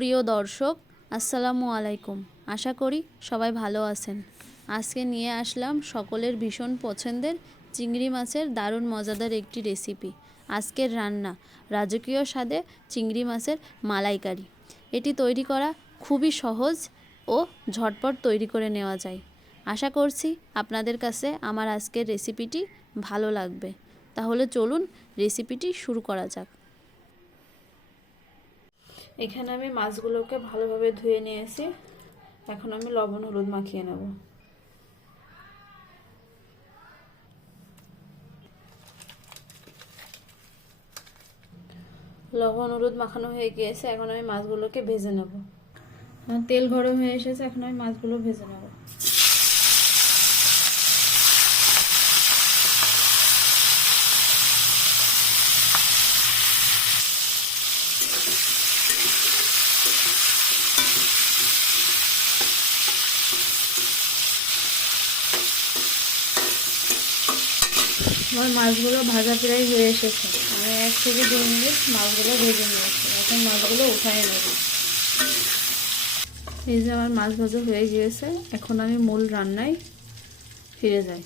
সুপ্রিয় দর্শক, আসসালামু আলাইকুম। আশা করি সবাই ভালো আছেন। আজকে নিয়ে আসলাম সকলের ভীষণ পছন্দের চিংড়ি মাছের দারুণ মজাদার একটি রেসিপি। আজকের রান্না, রাজকীয় স্বাদে চিংড়ি মাছের মালাইকারি। এটি তৈরি করা খুবই সহজ ও ঝটপট তৈরি করে নেওয়া যায়। আশা করছি আপনাদের কাছে আমার আজকের রেসিপিটি ভালো লাগবে। তাহলে চলুন রেসিপিটি শুরু করা যাক। এখানে আমি মাছগুলোকে ভালোভাবে ধুয়ে নিয়েছি। এখন আমি লবণ, হলুদ মাখিয়ে নেব। লবণ, হলুদ মাখানো হয়ে গিয়েছে, এখন আমি মাছগুলোকে ভেজে নেব। তেল গরম হয়ে এসেছে, এখন আমি মাছগুলো ভেজে নেব। আমার মাছগুলো ভাজা প্রায় হয়ে এসেছে। আমি এক থেকে দু মিনিট মাছগুলো ভেজে নিয়েছি। এখন মাছগুলো উঠায় নেব। এই যে আমার মাছ ভাজা হয়ে গিয়েছে। এখন আমি মূল রান্নায় ফিরে যাই।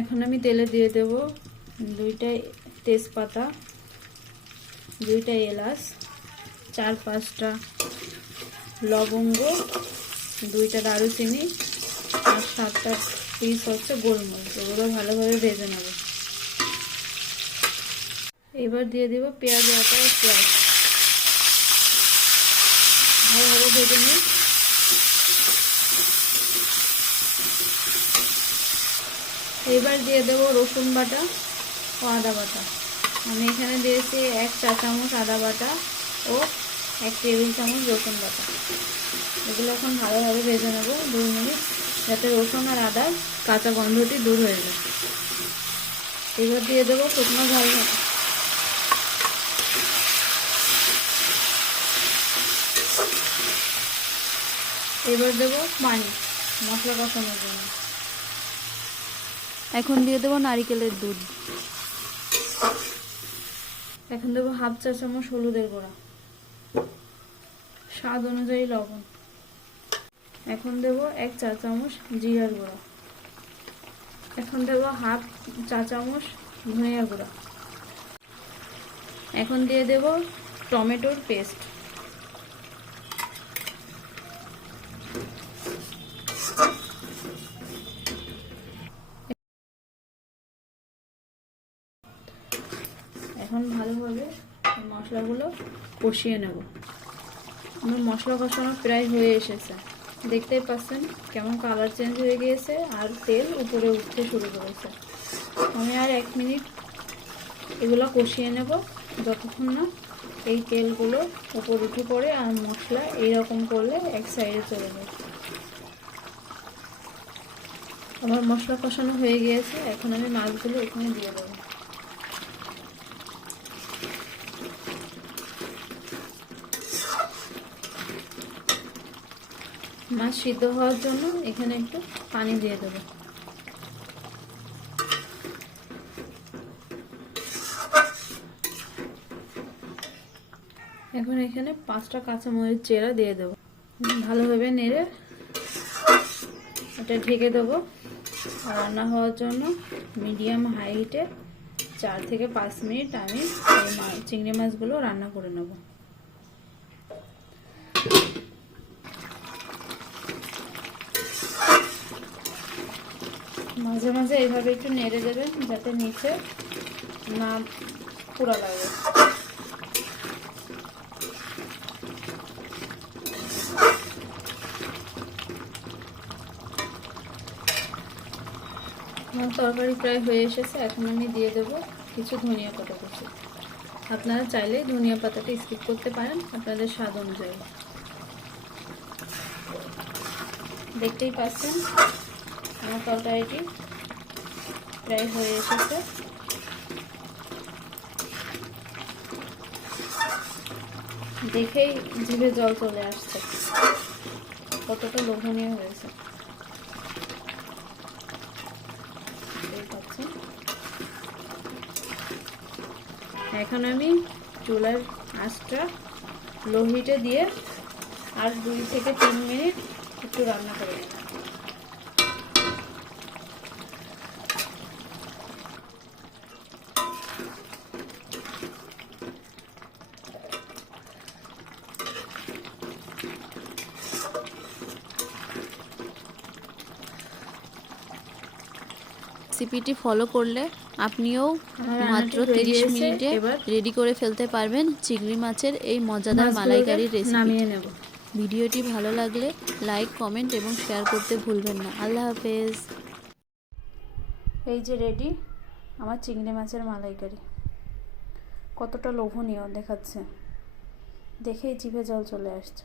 এখন আমি তেলে দিয়ে দেব দুইটা তেজপাতা, দুইটা এলাচ, চার পাঁচটা লবঙ্গ, দুইটা দারুচিনি, আর সাতটা পিস হচ্ছে গোলমরিচ এগুলো ভালোভাবে ভেজে নেব। এবার দিয়ে দিব পেঁয়াজ আটা পেঁয়াজ ভালোভাবে ভেজে নিই এবার দিয়ে দেবো রসুন বাটা ও আদা বাটা। আমি এখানে দিয়েছি এক চা চামচ আদা বাটা ও এক টেবিল চামচ রসুন বাটা। এগুলো এখন ভালোভাবে ভেজে নেব। দুই মিনিট যাতে রসুন আর আদার কাঁচা গন্ধটি দূর হয়ে যায়। এবার দিয়ে দেবো শুকনো ঝাল এবার দেবো পানি, মশলা কষানোর জন্য। এখন দিয়ে দেবো নারিকেলের দুধ। এখন দেবো হাফ চা চামচ হলুদের গুঁড়া। স্বাদ অনুযায়ী লবণ। এখন দেব এক চা চামচ জিরার গুঁড়া। এখন দেব হাফ চা চামচ ধনিয়া গুঁড়া। এখন দিয়ে দেব টমেটোর পেস্ট। এখন ভালোভাবে মশলাগুলো কষিয়ে নেব। আমার মশলা কষানো প্রায় হয়ে এসেছে। দেখতেই পাচ্ছেন কেমন কালার চেঞ্জ হয়ে গিয়েছে আর তেল উপরে উঠতে শুরু করেছে। আমি আর এক মিনিট এগুলো কষিয়ে নেব যতক্ষণ না এই তেলগুলো উপর উঠে পড়ে আর মশলা এইরকম করলে এক সাইডে চলে যায়। আমার মশলা কষানো হয়ে গিয়েছে, এখন আমি মাছগুলো এখানে দিয়ে দেবো। মাছ সিদ্ধ হওয়ার জন্য এখানে একটু পানি দিয়ে দেবো। এখন এখানে পাঁচটা কাঁচামরিচ চেরা দিয়ে দেবো। ভালোভাবে নেড়ে এটা ঢেকে দেবো। রান্না হওয়ার জন্য মিডিয়াম হাইটে চার থেকে পাঁচ মিনিট আমি চিংড়ি মাছগুলো রান্না করে নেব। মাঝে মাঝে এইভাবে একটু নেড়ে দেবেন যাতে নিচে না পোড়া লাগে। আমার তরকারি প্রায় হয়ে এসেছে, এখন আমি দিয়ে দেব কিছু ধনিয়া পাতা কুচি। আপনারা চাইলে ধনিয়া পাতাটা স্কিপ করতে পারেন, আপনাদের স্বাদ অনুযায়ী। দেখতেই পাচ্ছেন, আমার তরকারিটি প্রায় হয়ে এসেছে। দেখেই জিভে জল চলে আসছে। কতটা লোভনীয় হয়েছে। এখন আমি চুলার আঁচটা লো হিটে দিয়ে আর দুই থেকে তিন মিনিট একটু রান্না করে নেব রেসিপিটি ফলো করলে আপনিও মাত্র তিরিশ মিনিটে রেডি করে ফেলতে পারবেন চিংড়ি মাছের এই মজাদার মালাইকারির রেসিপি ভিডিওটি ভালো লাগলে লাইক কমেন্ট এবং শেয়ার করতে ভুলবেন না। আল্লাহ হাফেজ। এই যে রেডি আমার চিংড়ি মাছের মালাইকারি। কতটা লোভনীয় দেখাচ্ছে। দেখেই জিভে জল চলে আসছে।